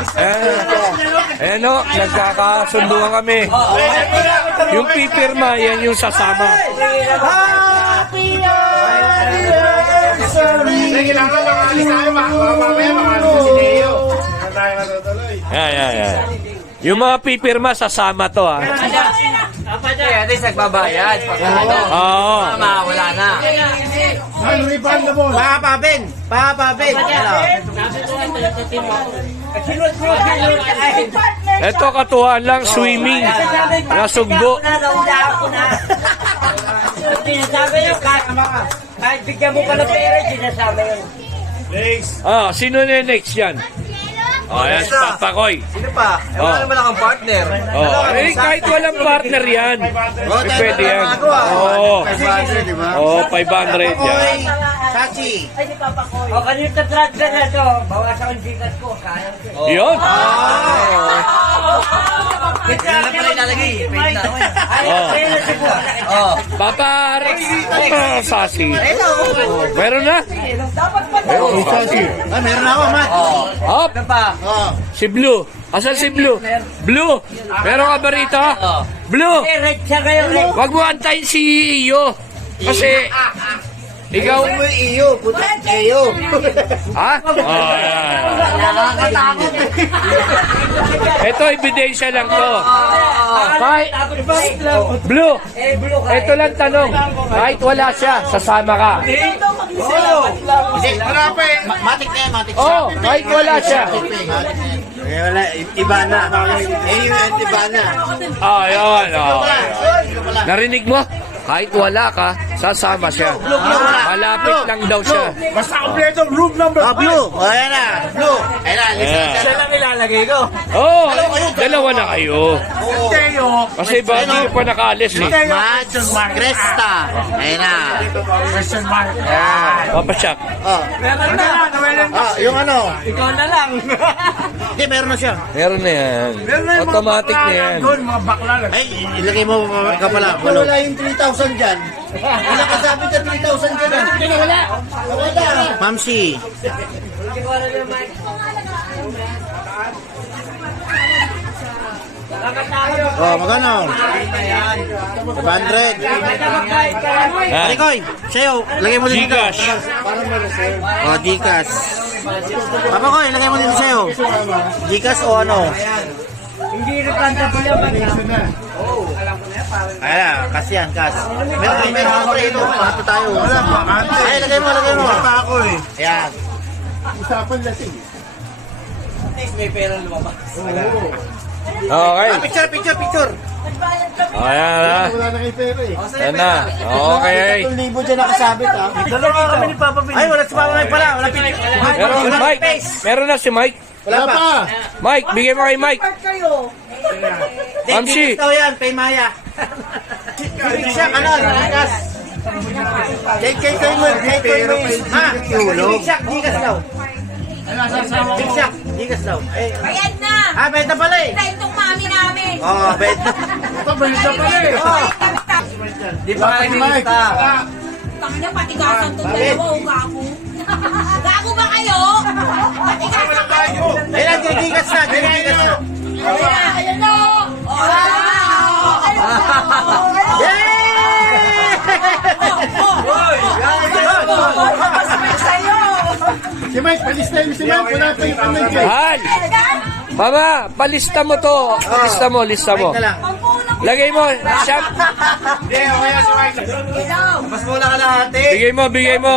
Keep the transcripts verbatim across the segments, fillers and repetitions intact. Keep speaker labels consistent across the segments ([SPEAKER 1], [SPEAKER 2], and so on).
[SPEAKER 1] Eh, eh no, nagkakasunduan kami. Yung pipirma, yan yung sasama.
[SPEAKER 2] Happy anniversary! Sige lang lang, mga alis tayo, mamaya, mga alis si Leo. Hindi tayo matutuloy.
[SPEAKER 1] Yan, yan, yan. Yung mga pipirma, sasama to, ha.
[SPEAKER 3] Kaya at least nagbabayad.
[SPEAKER 1] Oo.
[SPEAKER 3] Tama, wala na.
[SPEAKER 2] Papabin! Papabin!
[SPEAKER 1] Ito, katuwaan lang, swimming. Nasugbo.
[SPEAKER 4] Sinasabi yun, kahit, kahit bigyan mo pa ng pera, sinasabi yun.
[SPEAKER 1] Ah, sino na yung next yan? Oh, yan, si Papa Koy.
[SPEAKER 3] Sino pa? Eh, wala
[SPEAKER 1] Oh.
[SPEAKER 3] naman akong partner.
[SPEAKER 1] Oh, eh, kahit walang partner yan.
[SPEAKER 3] Oh,
[SPEAKER 1] Eh, pwede yan. Oo. Oh, five hundred yan.
[SPEAKER 2] Sachi!
[SPEAKER 4] O, kanina sa trad ka na to, bawasan ang bigat ko, kaya ko.
[SPEAKER 1] Yun.
[SPEAKER 3] Hindi na pala ilalagay. Pwede na ako eh.
[SPEAKER 4] Ay,
[SPEAKER 1] Oh.
[SPEAKER 4] kaya na siguro.
[SPEAKER 1] Oh. Papa Rex. Papa Sasi. Meron na? Meron.
[SPEAKER 2] Ah, meron ako, Matt!
[SPEAKER 1] Hop.
[SPEAKER 3] Ano pa?
[SPEAKER 2] Oh.
[SPEAKER 1] Si Blue. Asan si Blue? Blue. Meron ka ba rito? Blue.
[SPEAKER 4] Eh, red siya kayo, red.
[SPEAKER 1] Wag mo antayin si Iyo. Kasi ikaw,
[SPEAKER 2] Mo iyo, puta iyo.
[SPEAKER 1] ha? Oh, yan.
[SPEAKER 2] Nakakatakot eh.
[SPEAKER 1] Ito, ebidensya lang to. Kahit, Blue,
[SPEAKER 4] Eh, blue ka.
[SPEAKER 1] ito lang tanong. Kahit wala siya, sasama ka.
[SPEAKER 2] Hindi, wala pa eh. Ma- Matik na yan, matik siya.
[SPEAKER 1] Oh, kahit wala siya.
[SPEAKER 2] Eh, wala, iba na. Eh, yung iba na.
[SPEAKER 1] Ah, yun. Oh. Narinig mo? Kahit wala ka, sasama siya. Malapit lang daw siya.
[SPEAKER 2] Basta kompleto, room number five. Ah, blue. O, ayan na. Blue. Ayan na, listen.
[SPEAKER 1] Ayan.
[SPEAKER 2] Siya lang ilalagay ko.
[SPEAKER 1] Oh, dalawa na kayo.
[SPEAKER 2] Teo.
[SPEAKER 1] Kasi ba hindi pa nakaalis eh.
[SPEAKER 2] Match Cresta. Ayan na. Question mark. Ayan.
[SPEAKER 1] Papasyak.
[SPEAKER 2] Oh.
[SPEAKER 4] Meron na.
[SPEAKER 2] Ah, yung ano.
[SPEAKER 4] Ikaw na lang.
[SPEAKER 2] Hindi, meron na siya.
[SPEAKER 1] Meron na yan. Automatic na yan.
[SPEAKER 2] Ay, ilagay mo ka pala. Wala yung three thousand dyan. Wala ka sabi ka three thousand dyan. Wala. Wala. Mamsi. Oh, magkano? five hundred.
[SPEAKER 1] Ha?
[SPEAKER 2] Alikoy, sa'yo, lagay mo dito.
[SPEAKER 1] Gcash.
[SPEAKER 2] Oh, Gcash. Papa ko, ilagay mo dito sa'yo. Gcash o ano?
[SPEAKER 4] Hindi repanta po yan.
[SPEAKER 2] Ayan na, cash yan, cash. Meron, meron ako rin ito. Pato tayo. Wala, bakante. Ay, lagay mo, lagay mo. Wala ako eh. Ayan. Usapan lasing.
[SPEAKER 3] May pera lumabas.
[SPEAKER 1] Okay.
[SPEAKER 2] Ah, picture, picture, picture.
[SPEAKER 1] Ayan na.
[SPEAKER 2] Wala na kayo pera eh.
[SPEAKER 1] Ayan na. Okay.
[SPEAKER 2] Itong libo dyan nakasabit ha.
[SPEAKER 3] Dalawa kami ni Papa Bin.
[SPEAKER 2] Ay, wala si Papa Mike pala. Wala pinik.
[SPEAKER 1] Meron, Mike. Meron na si Mike.
[SPEAKER 2] Wala pa.
[SPEAKER 1] Mike, bigay mo kay Mike. Mamsi.
[SPEAKER 2] Ito yan, kay Maya. Big siya, ano, Gigas. Kay, kay, kay mo, kay, kay mo. Ha? Big siya, Gigas daw. Big siya, Gigas daw. Eh,
[SPEAKER 5] Bayad na!
[SPEAKER 2] ah, bayad na pala eh.
[SPEAKER 5] Sa itong mami namin!
[SPEAKER 2] Oo, bayad na. Ito, bayad na pala eh. Oo.
[SPEAKER 3] Di pa kayo nilista.
[SPEAKER 5] Tangina, patigasan itong dalawa o gago. Gago ba kayo? Patigasan kayo!
[SPEAKER 2] Ayun, kay Gigas na, kay Gigas na.
[SPEAKER 5] Ayan na! Ayan na! Oh, ayan na! Oh, ayan na! Oh, ayan na!
[SPEAKER 2] Yay! Si Mike, palis na yun si Mike. Wala pa yung pamay kayo.
[SPEAKER 1] Han! Mama, palista mo to. Lista mo, lista mo.
[SPEAKER 2] Mike na lang.
[SPEAKER 1] Lagay mo. Siya.
[SPEAKER 2] Hindi, okay na si Mike.
[SPEAKER 3] Mas mula ka lahat eh.
[SPEAKER 1] Bigay mo, bigay mo.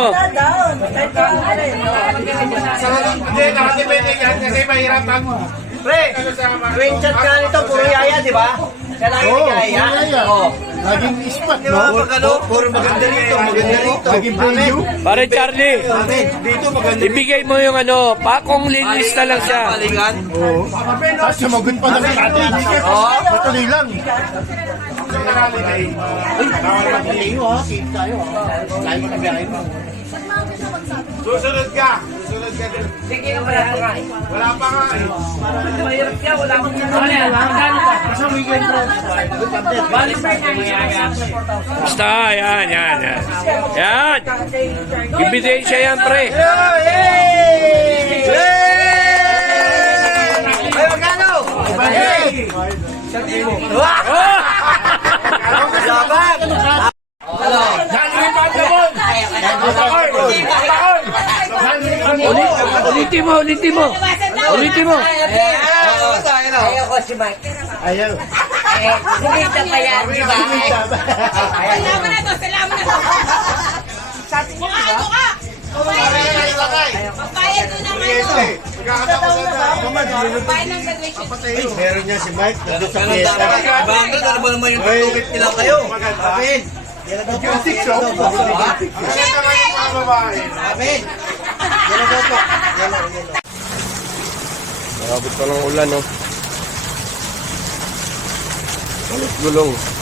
[SPEAKER 2] Hindi, nakatipid yan kasi mahirap ang...
[SPEAKER 3] Pre, screenshot ka nito, puro yaya, di ba? Siya lang yung yaya. Oo.
[SPEAKER 2] Laging ispat,
[SPEAKER 3] Di ba, pagkano? Puro maganda rito, maganda rito.
[SPEAKER 2] Laging preview.
[SPEAKER 1] Pare Charlie,
[SPEAKER 2] Dito maganda.
[SPEAKER 1] ibigay mo yung ano, pa kung lilista lang siya.
[SPEAKER 3] Palingan.
[SPEAKER 2] Oo. Ah, sumagot pa naman natin.
[SPEAKER 3] Oo.
[SPEAKER 2] Matuloy lang. Ay, tayo ha. Keep tayo ha. Tayo mo na biyahe mo. Susunod ka. Susunod ka din.
[SPEAKER 4] Sige, wala pa nga.
[SPEAKER 2] Wala pa nga eh.
[SPEAKER 4] Mahirap siya, wala akong ginagawa. Magkano pa?
[SPEAKER 2] Basta weekend bro.
[SPEAKER 4] Balik pa yung
[SPEAKER 1] Basta, yan, yan, yan. Yan. Ebidensya yan, pre.
[SPEAKER 2] Yay!
[SPEAKER 1] Ulit, ulitin mo, ulitin mo.
[SPEAKER 5] Labasan daw.
[SPEAKER 1] Ulitin mo.
[SPEAKER 4] Ayaw ko si Mike.
[SPEAKER 2] Ayaw.
[SPEAKER 4] Eh, kumita pa yan, di ba?
[SPEAKER 5] Salamat na to, salamat na to. Mukha, mukha. Papayag ko ng ano. Papayag ng graduation.
[SPEAKER 2] Meron niya si Mike. Nandun sa fiesta.
[SPEAKER 3] Bakit ano ba naman yung tutugit nila kayo? Kapin.
[SPEAKER 5] Siyempre.
[SPEAKER 3] Kapin.
[SPEAKER 1] Nakabot pa ng ulan, no? Ulit gulong.